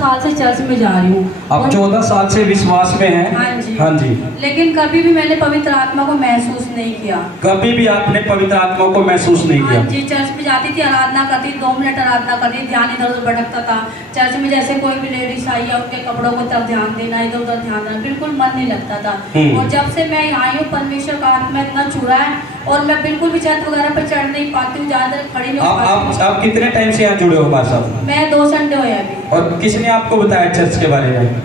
साल से चर्च में जा रही हूँ। आप 14 साल से विश्वास में हैं? हाँ जी। हाँ जी। लेकिन कभी भी मैंने पवित्र आत्मा को महसूस नहीं किया। कभी भी आपने पवित्र आत्मा को महसूस नहीं किया? हाँ जी, चर्च में जाती थी, आराधना करती, 2 मिनट आराधना करती, ध्यान इधर उधर भटकता था। चर्च में जैसे कोई भी लेडीज आई या उनके कपड़ों को तरफ ध्यान देना, इधर उधर ध्यान देना, बिल्कुल मन नहीं लगता था। और जब से मैं यहाँ आई हूँ, परमेश्वर का आत्मा इतना छुड़ा है और मैं बिल्कुल भी छत वगैरह पर चढ़ नहीं पाती हूँ, ज्यादा खड़ी नहीं हो पाती हूँ। आप कितने टाइम से यहाँ जुड़े हो हमारे साथ? मैं 2 संडे हुए अभी। और किसने आपको बताया चर्च के बारे में?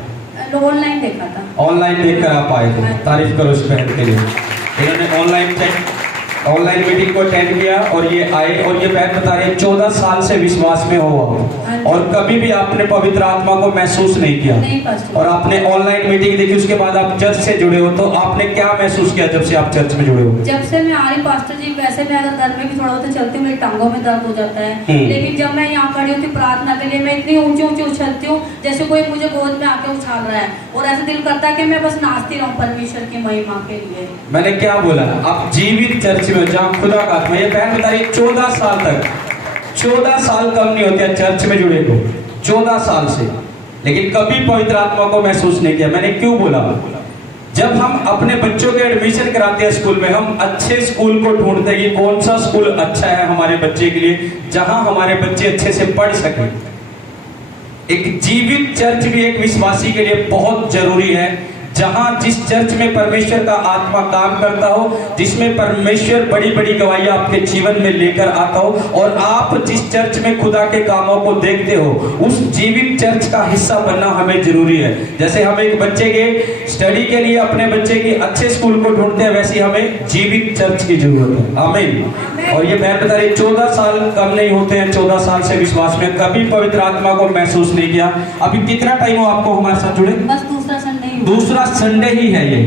ऑनलाइन देखा था। ऑनलाइन देखकर आप आए थे? तारीफ करो उस बहन के लिए। इन्होंने ऑनलाइन मीटिंग को अटेंड किया और ये आए, और ये बहन बता रही है 14 साल से विश्वास में हो और कभी भी आपने पवित्र आत्मा को महसूस नहीं किया। नहीं पास्टर। और आपने ऑनलाइन मीटिंग देखी, उसके बाद आप चर्च से जुड़े हो, तो आपने क्या महसूस किया जब से आप चर्च में जुड़े हो? जब से मैं आ रही पास्टर जी, वैसे मैं अगर घर में भी थोड़ा बहुत चलती हूँ, मेरी टांगों में दर्द हो जाता है। लेकिन जब मैं यहाँ खड़ी होती हूँ प्रार्थना के लिए, मैं इतनी ऊंची ऊंची उछलती हूँ जैसे कोई मुझे गोद में आके उछाल रहा है, और ऐसा दिल करता है कि मैं बस नाचती रहूँ परमेश्वर की महिमा के लिए। मैंने क्या बोला? आप जीवित चर्च में, जहाँ खुदा का आत्मा, ये बहन बता रही 14 साल तक, 14 साल कम नहीं होते चर्च में जुड़े को, 14 साल से, लेकिन कभी पवित्र आत्मा को महसूस नहीं किया। मैंने क्यों बोला? जब हम अपने बच्चों के एडमिशन कराते हैं स्कूल में, हम अच्छे स्कूल को ढूंढते हैं कि कौन सा स्कूल अच्छा है हमारे बच्चे के लिए, जहां हमारे बच्चे अच्छे से पढ़ सके। एक जीवित चर्च भी एक विश्वासी के लिए बहुत जरूरी है, जहां जिस चर्च में परमेश्वर का आत्मा काम करता हो, जिसमें परमेश्वर बड़ी बड़ी गवाहियां आपके जीवन में लेकर आता हो, और आप जिस चर्च में खुदा के कामों को देखते हो, उस जीवित चर्च का हिस्सा बनना हमें जरूरी है। जैसे हम एक बच्चे के स्टडी के लिए अपने बच्चे के अच्छे स्कूल को ढूंढते हैं, वैसे हमें जीवित चर्च की जरूरत है। आमीन। और ये बहन बता रही 14 साल कम नहीं होते हैं, 14 साल से विश्वास में, कभी पवित्र आत्मा को महसूस नहीं किया। अभी कितना टाइम हो आपको हमारे साथ जुड़े? बस दूसरा संडे। दूसरा संडे ही है ये,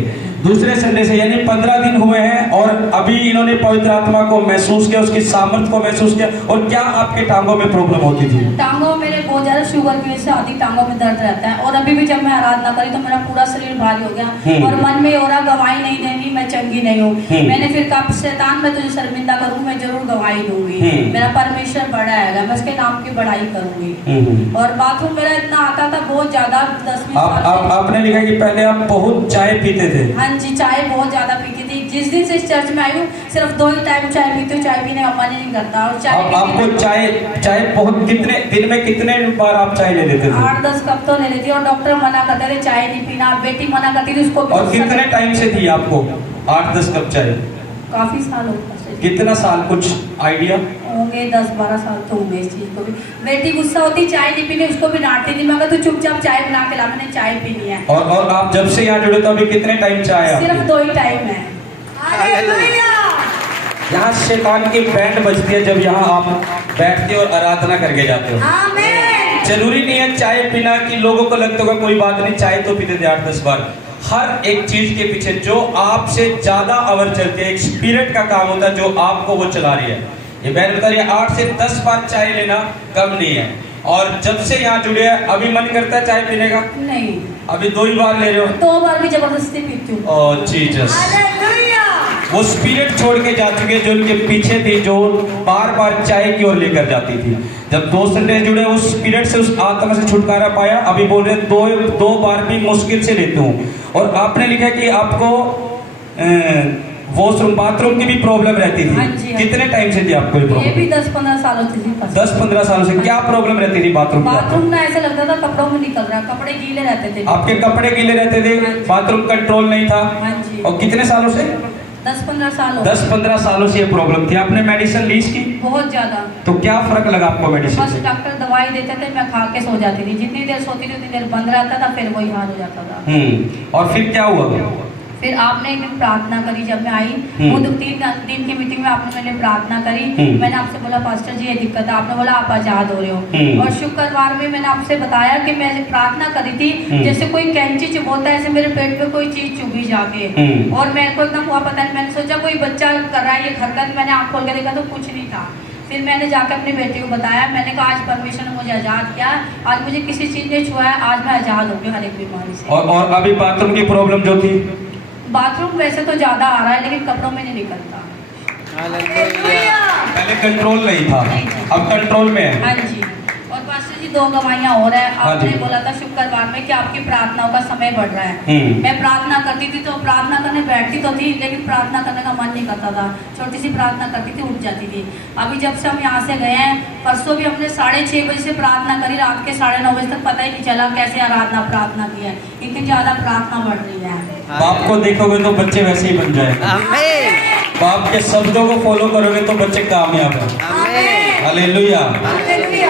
दूसरे संडे से, यानी 15 दिन हुए हैं, और अभी इन्होंने पवित्र आत्मा को महसूस किया, उसकी सामर्थ्य को महसूस किया। और क्या आपके टांगों में प्रॉब्लम होती थी? टांगों मेरे बहुत ज्यादा शुगर की वजह से आधी टांगों में दर्द रहता है, और अभी भी जब मैं आराधना करी तो मेरा पूरा शरीर भारी हो गया, और मन में हो रहा गवाही नहीं देनी, मैं चंगी नहीं हूँ। मैंने फिर कहा शैतान, मैं तुझे शर्मिंदा करूँ, मैं जरूर गवाही दूंगी, मेरा परमेश्वर बड़ा है, मैं उसके नाम की बढ़ाई करूंगी। और बाथरूम मेरा इतना आता था बहुत ज्यादा, 10वीं साल। आपने लिखा कि पहले आप बहुत चाय पीते थे? हाँ जी, चाय बहुत ज्यादा पीती थी। जिस दिन से इस चर्च में आई हूँ, सिर्फ 2 ही टाइम चाय पीती हूँ, चाय पीने का मन नहीं करता। और आपको चाय बहुत, कितने दिन में कितने बार आप चाय ले लेते थे? 8-10 कप तो ले लेती, और डॉक्टर मना करते थे चाय नहीं पीना, बेटी मना करती थी उसको। और कितने टाइम से थी आपको 8-10 कप चाय? काफी साल हो गए। कितना साल, कुछ आइडिया? होंगे 10-12 साल तो होंगे इस चीज को भी। बेटी गुस्सा होती, चाय नहीं पीनी, उसको भी डांटती थी, मगर तू चुपचाप चाय बना के ला, मैंने चाय पीनी है। और आप जब से यहाँ जुड़े तो अभी कितने टाइम चाय? सिर्फ 2 ही टाइम है। यहाँ शैतान की बैंड बजती है जब यहाँ आप बैठते हो और आराधना करके जाते हो। जरूरी नहीं है चाय पीना कि लोगों को लगता होगा कोई बात नहीं, चाय तो पीते थे 8-10 बार। हर एक चीज के पीछे जो आपसे ज्यादा अवर चलती है, एक स्पिरिट का काम होता है जो आपको वो चला रही है। ये बहन बता रही है 8 से 10 बार चाय लेना कम नहीं है। और जब से यहाँ जुड़े हैं, अभी मन करता है चाय पीने का? नहीं, अभी 2 ही बार ले रहे हो? 2 बार भी जबरदस्ती पीती हूँ। ओह जीसस, वो स्पिरिट छोड़ के जा चुके जो उनके पीछे थी, जो बार बार चाय की ओर लेकर जाती थी। जब 2 संडे जुड़े, उस स्पिरिट से, उस आत्मा से छुटकारा पाया। अभी बोल रहे 2 बार भी मुश्किल से लेते हूँ। और आपने लिखा कि आपको वॉशरूम बाथरूम की भी प्रॉब्लम रहती थी। हाँ जी, हाँ। कितने टाइम से थी आपको ये प्रॉब्लम? ये भी 10-15 सालों से थी। 10-15 सालों से। क्या प्रॉब्लम रहती थी बाथरूम? बाथरूम ना ऐसा लगता था कपड़ों में निकल रहा, कपड़े गीले रहते थे। आपके कपड़े गीले रहते थे, बाथरूम कंट्रोल नहीं था। हाँ जी। और कितने सालों से? 10-15 साल। 10-15 सालों से ये प्रॉब्लम थी। आपने मेडिसिन ली इसकी? बहुत ज्यादा। तो क्या फर्क लगा आपको मेडिसिन बस से? डॉक्टर दवाई देते थे, मैं खा के सो जाती थी, जितनी देर सोती थी उतनी देर बंद रहता था, फिर वही हाल हो जाता था। और फिर क्या हुआ? फिर आपने एक दिन प्रार्थना करी जब मैं आई, वो 3 दिन की मीटिंग में आपने मैंने प्रार्थना करी। मैंने आपसे बोला पास्टर जी ये दिक्कत है, आपने बोला आप आजाद हो रहे हो। और शुक्रवार में मैंने आपसे बताया कि मैं प्रार्थना करी थी, जैसे कोई कैंची चुभोता है, ऐसे मेरे पेट पे कोई चीज चुभी जाके, और मेरे को एकदम हुआ पता नहीं, मैंने सोचा कोई बच्चा कर रहा है ये हरकत, मैंने आँख खोल के देखा तो कुछ नहीं था। फिर मैंने जाकर अपनी बेटी को बताया, मैंने कहा आज परमेश्वर ने मुझे आजाद किया, आज मुझे किसी चीज ने छुआ है, आज मैं आजाद हो गई हर एक बीमारी से। और अभी बाथरूम की प्रॉब्लम जो थी? बाथरूम वैसे तो ज्यादा आ रहा है, लेकिन कपड़ों में नहीं निकलता। पहले कंट्रोल नहीं था, अब कंट्रोल में है। हाँ जी। और पास्टर जी जी 2 गवाहियां और है। हाँ आपने जी। बोला था शुक्रवार में कि आपकी प्रार्थनाओं का समय बढ़ रहा है। मैं प्रार्थना करती थी तो प्रार्थना करने बैठती तो थी, लेकिन प्रार्थना करने का मन नहीं करता था। छोटी सी प्रार्थना करती थी, उठ जाती थी। अभी जब से हम यहाँ से गए हैं, परसों भी हमने 6:30 बजे से प्रार्थना करी, रात के 9:30 बजे तक पता ही नहीं चला कैसे आराधना प्रार्थना की है। इतनी ज्यादा प्रार्थना बढ़ रही है। बाप को देखोगे तो बच्चे वैसे ही बन जाएंगे। बाप के शब्दों को फॉलो करोगे तो बच्चे कामयाब हैं। हालेलुया।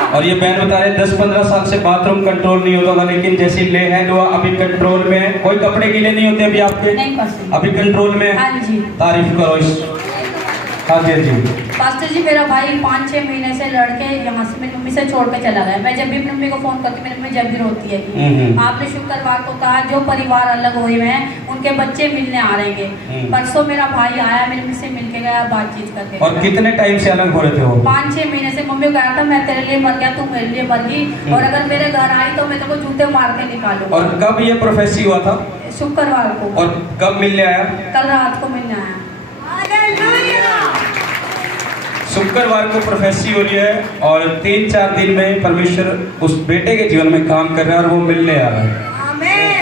और ये बहन बता रहे 10-15 साल से बाथरूम कंट्रोल नहीं होता था, लेकिन जैसे ले हैंड हुआ अभी कंट्रोल में है। कोई कपड़े गीले नहीं होते अभी आपके? नहीं पास्टर। अभी कंट्रोल में है। हाँ जी। तारीफ करो इस। हाँ जी जी। पास्टर जी मेरा भाई 5-6 महीने से लड़के यहाँ से मेरी मम्मी से छोड़ के चला गया। मैं जब भी अपनी मम्मी को फोन करती हूँ, मेरी मम्मी जब भी रोती है कि आपने शुक्रवार को कहा जो परिवार अलग हुए हैं उनके बच्चे मिलने आ रहे हैं। परसों मेरा भाई आया, मेरी मम्मी से मिल के गया, बातचीत करके। और कितने टाइम से अलग हो रहे थे वो? 5-6 महीने से। मम्मी को कहा था मैं तेरे लिए मर गया, तू मेरे लिए मर गई, और अगर मेरे घर आई तो मैं तेरे को जूते मार के निकालूंगा। और कब ये प्रोफेसी हुआ था? शुक्रवार को। और कब मिलने आया? कल रात को मिलने आया। शुक्रवार को प्रोफेसी हो रही है और 3-4 दिन में परमेश्वर उस बेटे के जीवन में काम कर रहा है और वो मिलने आ रहा है।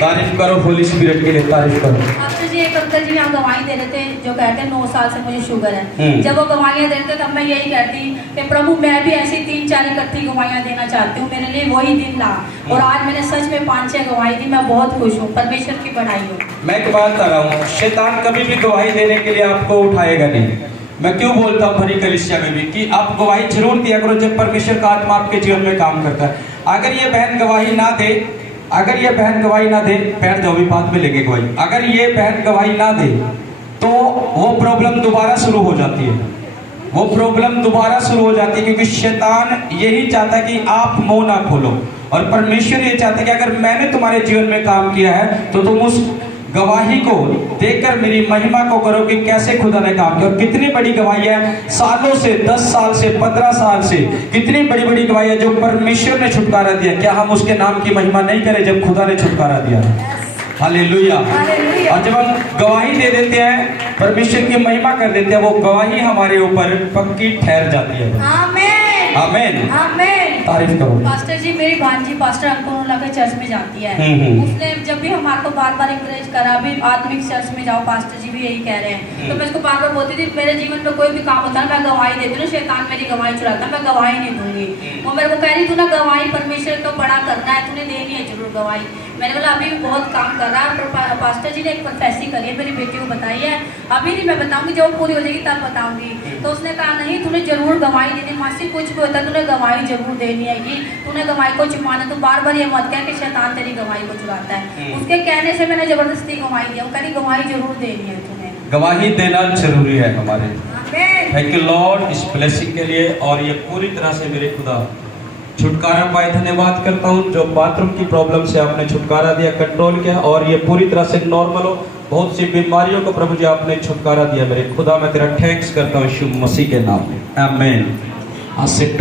तारीफ करो होली स्पिरिट के लिए, तारीफ करो। पास्टर जी एक अंकल जी यहाँ गवाही दे रहे थे, जो कहते हैं 9 साल से मुझे शुगर है। जब वो गवाहियाँ दे रहे थे तब मैं यही कहती कि प्रभु मैं भी ऐसी 3-4 इकट्ठी गवाहियाँ देना चाहती हूँ, मेरे लिए वही दिन ला। और आज मैंने सच में 5-6 गवाही दी। मैं बहुत खुश हूँ, परमेश्वर की बढ़ाई हो। मैं एक बात कर रहा हूँ, शैतान कभी भी गवाही देने के लिए आपको उठाएगा नहीं। मैं क्यों बोलता हूँ भरी कलीसिया में भी कि आप गवाही जरूर दिया करो जब परमेश्वर का आत्मा आपके जीवन में काम करता है। अगर ये बहन गवाही ना दे, अगर ये बहन गवाही ना दे, बैठ जाओ भी बाद में लेंगे गवाही। अगर ये बहन गवाही ना दे तो वो प्रॉब्लम दोबारा शुरू हो जाती है। वो प्रॉब्लम दोबारा शुरू हो जाती है क्योंकि शैतान यही चाहता है कि आप मुंह ना खोलो, और परमेश्वर ये चाहता है कि अगर मैंने तुम्हारे जीवन में काम किया है तो तुम उस गवाही को देकर मेरी महिमा को करो कि कैसे खुदा ने काम किया। कितनी बड़ी गवाही है, सालों से, 10 साल से, 15 साल से, कितनी बड़ी बड़ी गवाही है जो परमेश्वर ने छुटकारा दिया। क्या हम उसके नाम की महिमा नहीं करें जब खुदा ने छुटकारा दिया? हालेलुया। और जब हम गवाही दे देते हैं, परमेश्वर की महिमा कर देते हैं, वो गवाही हमारे ऊपर पक्की ठहर जाती है। आमीन। आमीन। तारीफ करो। पास्टर जी मेरी भांजी पास्टर अंकुर के चर्च में जाती है। उसने जब भी हमारे को बार बार इंकरेज करा भी आत्मिक चर्च में जाओ, पास्टर जी भी यही कह रहे हैं। तो मैं उसको बार बार बोलती थी मेरे जीवन में कोई भी काम होता है मैं गवाही देती हूँ, शैतान मेरी गवाही चुराता है, मैं गवाही नहीं दूंगी। वो मेरे को कह रही तूने गवाही परमेश्वर को बड़ा करना है, तूने देनी है जरूर गवाही। मैंने बोला अभी भी बहुत काम कर रहा है। पास्टर जी ने एक प्रोफेसी करी है, मेरी बेटी को बताई है, अभी नहीं मैं बताऊंगी, जब पूरी हो जाएगी तब बताऊंगी। तो उसने कहा नहीं तूने जरूर गवाही देनी, मासी कुछ भी होता है तूने गवाही जरूर देनी है, तूने गवाही को चुमाना। तो बार बार ये मत कह कि शैतान तेरी गवाही को चुराता है। उसके कहने से मैंने जबरदस्ती गवाही दिया। वो कह रही गवाही जरूर देनी है तूने। गवाही देना जरूरी है हमारे। थैंक यू लॉर्ड इस ब्लेसिंग के लिए। और ये पूरी तरह से मेरे खुदा छुटकारा पाए, धन्यवाद करता हूँ जो बाथरूम की प्रॉब्लम से आपने छुटकारा दिया, कंट्रोल किया, और ये पूरी तरह से नॉर्मल हो। बहुत सी बीमारियों को प्रभु जी आपने छुटकारा दिया। मेरे खुदा मैं तेरा थैंक्स करता हूँ यीशु मसीह के नाम में, आमीन।